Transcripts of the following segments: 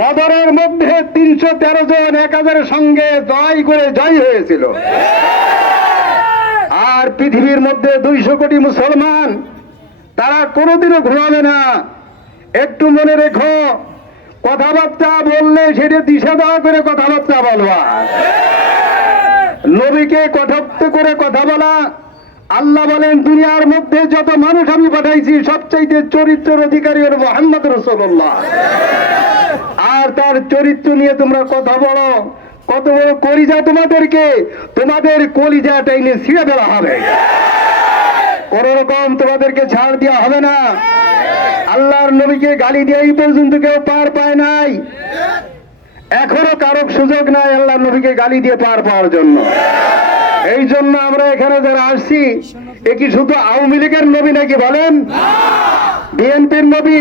বদরের মধ্যে 313 জন 1000-এর সঙ্গে জয় করে জয় হয়েছিল। আর পৃথিবীর মধ্যে 200 কোটি মুসলমান, তারা কোনোদিনও ঘুমাবে না। একটু মনে রেখো, কথাবার্তা বললে সেটা দিশা দেওয়া করে কথাবার্তা বলবা। নবীকে কটাক্ষ করে কথা বলা। আল্লাহ বলেন, দুনিয়ার মধ্যে যত মানুষ আমি পাঠাইছি সবচাইতে চরিত্রের অধিকারী হল মুহাম্মদ রাসূলুল্লাহ। আর তার চরিত্র নিয়ে তোমরা কথা বলো, কত বড় কলিজা তোমাদেরকে, তোমাদের কলিজা টাইনে ছিঁড়ে ফেলা হবে। কোন রকম তোমাদেরকে ছাড় দেওয়া হবে না। আল্লাহর নবীকে গালি দিয়ে এই পর্যন্ত কেউ পার পায় নাই, এখনো কারো সুযোগ নাই আল্লাহর নবীকে গালি দিয়ে পার পাওয়ার জন্য। এই জন্য আমরা এখানে যারা আসছি, এ কি শুধু আওয়ামী লীগের নবী নাকি বলেন? বিএনপির নবী,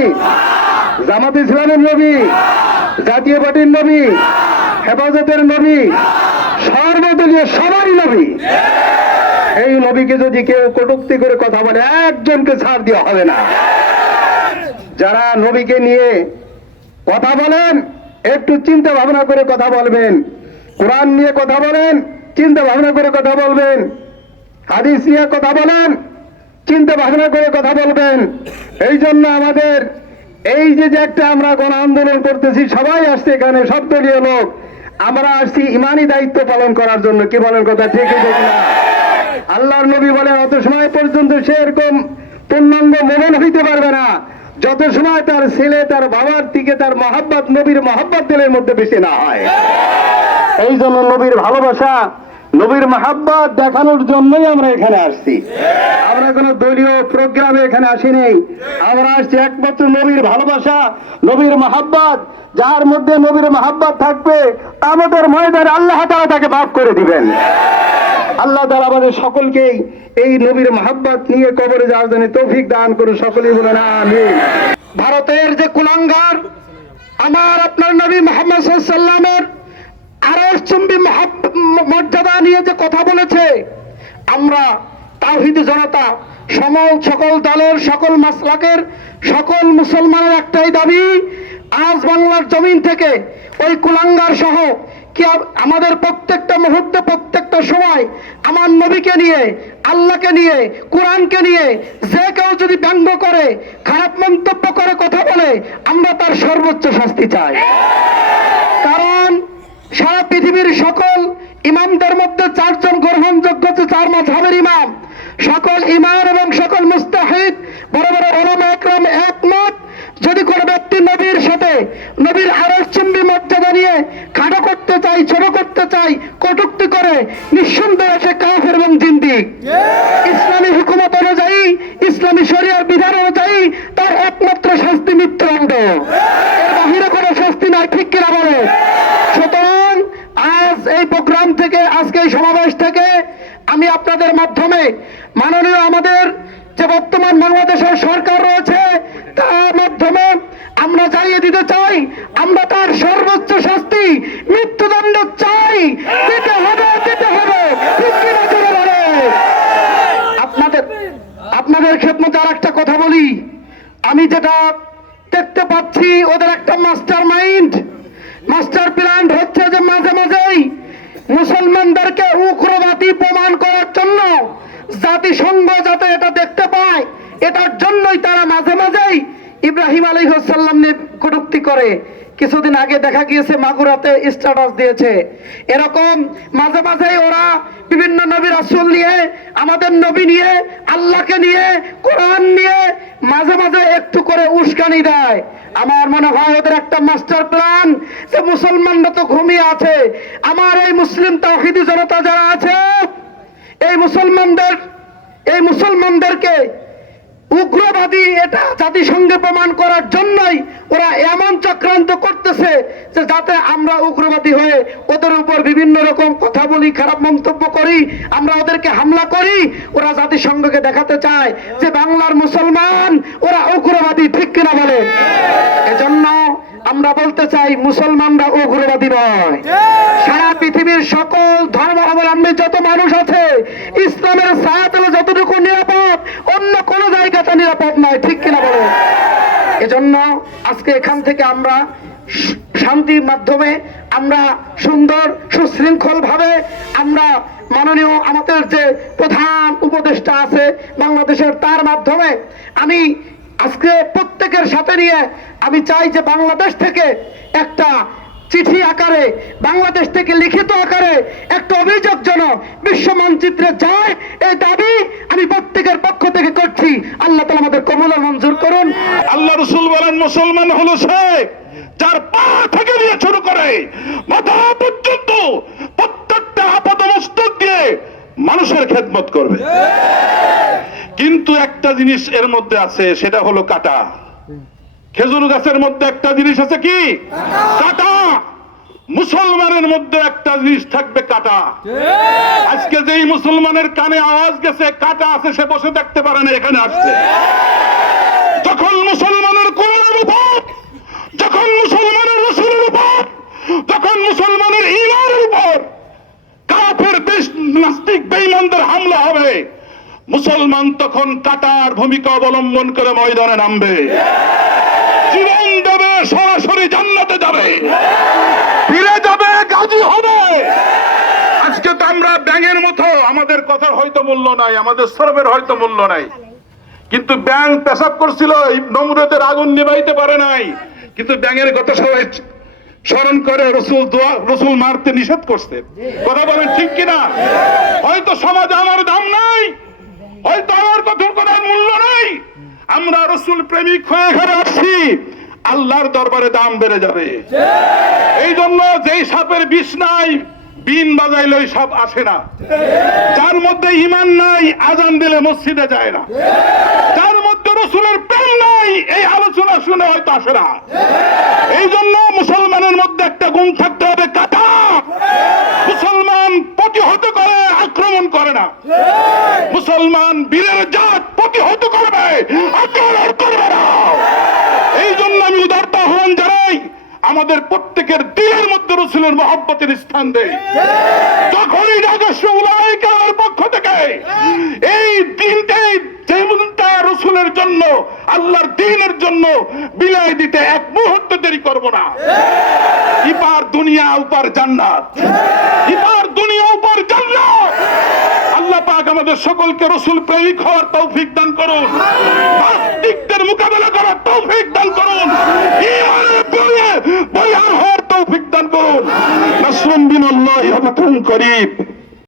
জামাত ইসলামের নবী, জাতীয় পার্টির নবী, হেফাজতের নবী, সর্বদলীয় সবারই নবী। এই নবীকে যদি কেউ কটূক্তি করে কথা বলে, একজনকে ছাড় দেওয়া হবে না। যারা নবীকে নিয়ে কথা বলেন, একটু চিন্তা ভাবনা করে কথা বলবেন। কোরআন নিয়ে কথা বলেন, চিন্তা ভাবনা করে কথা বলবেন। হাদিস নিয়ে কথা বলেন, চিন্তা ভাবনা করে কথা বলবেন। এই জন্য আমাদের এই যে একটা আমরা গণ আন্দোলন করতেছি, সবাই আসছে এখানে, সব দলীয় লোক। আমরা আসছি ইমানি দায়িত্ব পালন করার জন্য। কি বলেন কথা ঠিকই দেখি না? আল্লাহর নবী বলেন, অত সময় পর্যন্ত সে এরকম পূর্ণাঙ্গ মোমেন হইতে পারবে না যত সময় তার ছেলে তার বাবার থেকে তার মহাব্বত, নবীর মহাব্বত দিলের মধ্যে বেশি না হয়। এই জন্য নবীর ভালোবাসা, নবীর মহাব্বত দেখানোর জন্যই আমরা এখানে আসছি। আমরা কোনো দলীয় প্রোগ্রামে এখানে আসিনি। আমরা আসছি একমাত্র নবীর ভালোবাসা, নবীর মহাব্বত। যার মধ্যে নবীর মহাব্বত থাকবে, আমাদের ময়দানে আল্লাহ তাআলা তাকে মাফ করে দিবেন। আল্লাহ তাআলা আমাদের সকলকেই এই নবীর মহাব্বত নিয়ে কবরে যাওয়ার জন্য তৌফিক দান করুন। সকলেই বলেন আমিন। ভারতের যে কুলাঙ্গার আমার আপনার নবী মুহাম্মদ সাল্লাল্লাহু আলাইহি ওয়াসাল্লামের আরশচুম্বী মর্যাদা নিয়ে যে কথা বলেছে, আমরা তাওহীদি জনতা, সকল দলের, সকল মাসলাকের, সকল মুসলমানের একটাই দাবি, আজ বাংলার জমিন থেকে ওই কুলাঙ্গার সহ কি আমাদের প্রত্যেকটা মুহূর্তে, প্রত্যেকটা সময় আমার নবীকে নিয়ে, আল্লাহকে নিয়ে, কোরআনকে নিয়ে যে কেউ যদি ব্যঙ্গ করে, খারাপ মন্তব্য করে, কথা বলে, আমরা তার সর্বোচ্চ শাস্তি চাই। কারণ সারা পৃথিবীর সকল ইমামদের মধ্যে 4 জন গ্রহণযোগ্য, 4 মাযহাবের ইমাম, সকল ইমাম এবং সকল মুস্তাহিদ বড় বড় উলামা একরাম একমত, যদি কোনো ব্যক্তি নবীর সাথে, নবীর আরশচুম্বী মর্যাদা নিয়ে খাটো করতে চাই, ছোট করতে চাই, কটূক্তি করে, নিঃসন্দেহে সে কাফের এবং জিন্দিক। ইসলামী হুকুমত অনুযায়ী, ইসলামী শরিয়ার বিধান অনুযায়ী তার একমাত্র শাস্তি মৃত্যুদণ্ড, এর বাহিরে কোনো শাস্তি নাই। ঠিক কিনা বলে? সুতরাং আজ এই প্রোগ্রাম থেকে, আজকে এই সমাবেশ থেকে আমি আপনাদের মাধ্যমে মাননীয় আমাদের যে বর্তমান বাংলাদেশের সরকার রয়েছে, তার মাধ্যমে আমরা জানিয়ে দিতে চাই, আমরা তার সর্বোচ্চ শাস্তি মৃত্যুদণ্ড চাই। দিতে হবে, দিতে হবে। আপনাদের খেদমতে আর একটা কথা বলি, আমি যেটা দেখতে পাচ্ছি, ওদের একটা মাস্টার মাইন্ড, মাস্টার প্ল্যান হচ্ছে যে মাঝে মাঝেই মুসলমানদেরকে উগ্রবাদী প্রমাণ করার জন্য, জাতিসংঘ যাতে এটা দেখতে পায়, এটার জন্যই তারা মাঝে মাঝেই ইব্রাহিম আলাইহিস সালাম নিয়ে কটূক্তি করে। কিছুদিন আগে দেখা গিয়েছে মাগুরাতে স্ট্যাটাস দিয়েছে। এরকম মাঝে মাঝেই ওরা বিভিন্ন নবী রাসূল নিয়ে, আমাদের নবী নিয়ে, আল্লাহকে নিয়ে, কোরআন নিয়ে মাঝে মাঝে একটু করে উস্কানি দেয়। আমার মনে হয় ওদের একটা মাস্টার প্ল্যান, যে মুসলমানরা তো ঘুমিয়ে আছে, আমার এই মুসলিম তাওহীদি জনতা যারা আছে, এই মুসলমানদেরকে উগ্রবাদী এটা জাতিসংঘে প্রমাণ করার জন্যই ওরা এমন চক্রান্ত করতেছে, যে যাতে আমরা উগ্রবাদী হয়ে ওদের উপর বিভিন্ন রকম কথা বলি, খারাপ মন্তব্য করি, আমরা ওদেরকে হামলা করি। ওরা জাতিসংঘকে দেখাতে চায় যে বাংলার মুসলমান ওরা উগ্রবাদী। ঠিক কিনা বলে? এজন্য আমরা বলতে চাই, মুসলমানরা উগ্রবাদী নয়। সারা পৃথিবীর সকল ধর্মাবলম্বী যত মানুষ আছে, ইসলামের ছায়াতলে যতটুকু নিরাপদ, অন্য কোন জায়গাতে নিরাপদ নয়। ঠিক কিনা বলে? এজন্য আজকে এখান থেকে আমরা শান্তির মাধ্যমে আমরা সুন্দর সুশৃঙ্খল ভাবে আমরা মাননীয় আমাদের যে প্রধান উপদেষ্টা আছে বাংলাদেশের, তার মাধ্যমে আমি আজকে প্রত্যেকের সাথে নিয়ে আমি চাই যে বাংলাদেশ থেকে একটা চিঠি আকারে, বাংলাদেশ থেকে লিখিত আকারে একটা অভিযোগ যেন বিশ্ব মানচিত্রে যায়, এই দাবি আমি প্রত্যেকের পক্ষ থেকে করছি। আল্লাহ তাআলা আমাদের কবুল ও মঞ্জুর করুন। আল্লাহ রাসূল বলেন, মুসলমান হলো সে যার পা থেকে নিয়ে শুরু করে মাথা পর্যন্ত প্রত্যেকটা আপাদমস্তক দিয়ে মানুষের খেদমত করবে। কিন্তু একটা জিনিস এর মধ্যে আছে, সেটা হলো কাটা। খেজুর গাছের মধ্যে একটা জিনিস আছে, কি? কাটা। মুসলমানের মধ্যে একটা জিনিস থাকবে, কাটা। আজকে যেই মুসলমানের কানে আওয়াজ গেছে কাটা আছে, সে বসে থাকতে পারে না, এখানে আসছে। যখন মুসলমানের কোরআনের উপর, যখন মুসলমানের রাসূলের উপর, যখন মুসলমানের ঈমানের উপর কাফের নাস্তিক বেঈমানদের হামলা হবে, মুসলমান তখন কাটার ভূমিকা অবলম্বন করে ময়দানে নামবে, জীবন দেবে, সরাসরি জান্নাতে যাবে, ফিরে যাবে, গাজী হবে। আজকে তো আমরা ব্যাঙের মতো, আমাদের কথার হয়তো মূল্য নাই, আমাদের সরবের হয়তো মূল্য নাই, কিন্তু ব্যাঙ পেশাব করছিল, নমরুদের আগুন নিভাইতে পারে নাই, কিন্তু ব্যাঙের কথা সবাই স্মরণ করে। রসুল মারতে নিষেধ করছে। কথা বলেন ঠিক কিনা? হয়তো সমাজে আমার দাম নাই, হয়তো আমার কথার কোন মূল্য নাই, আমরা রসুল প্রেমিক হয়ে এখানে আসছি, আল্লাহর দরবারে দাম বেড়ে যাবে। এই জন্য যেই সাপের বিষ নাই, বিন বাজাইলে ওই সাপ আসে না। যার মধ্যে ঈমান নাই, আজান দিলে মসজিদে যায় না। যার মধ্যে রসুলের প্রেম নাই, এই আলোচনা শুনে হয়তো আসে না। এই জন্য মুসলমানের মধ্যে একটা গুণ থাকতে হবে, কাটা। মুসলমান প্রতিহত করে, আক্রমণ করে না। মুসলমান বীরের জাত, প্রতিহত করবে, আক্রমণ করবে না। এই জন্য আমি উদারতা আহ্বান জানাই, আমাদের প্রত্যেকের দিলের মধ্যে রসুলের মহব্বতের স্থান দেয়। যখনই রাজস্বের পক্ষ থেকে এই দিনটাই যেমনটা রসুলের জন্য, আল্লাহর দ্বীনের জন্য বিলাই দিতে এক মুহূর্ত দেরি করব না। ইপার দুনিয়া উপার জান্নাত, ইপার দুনিয়া উপার জান্নাত। আল্লাহ পাক আমাদের সকলকে রসুল প্রেমিক হওয়ার তৌফিক দান করুন, নাস্তিকদের মোকাবেলা করার তৌফিক দান করুন, ঈমানের বলিয়ান হওয়ার তৌফিক দান করুন। নাসরুম মিনাল্লাহি ওয়া ফাতহুন করিব।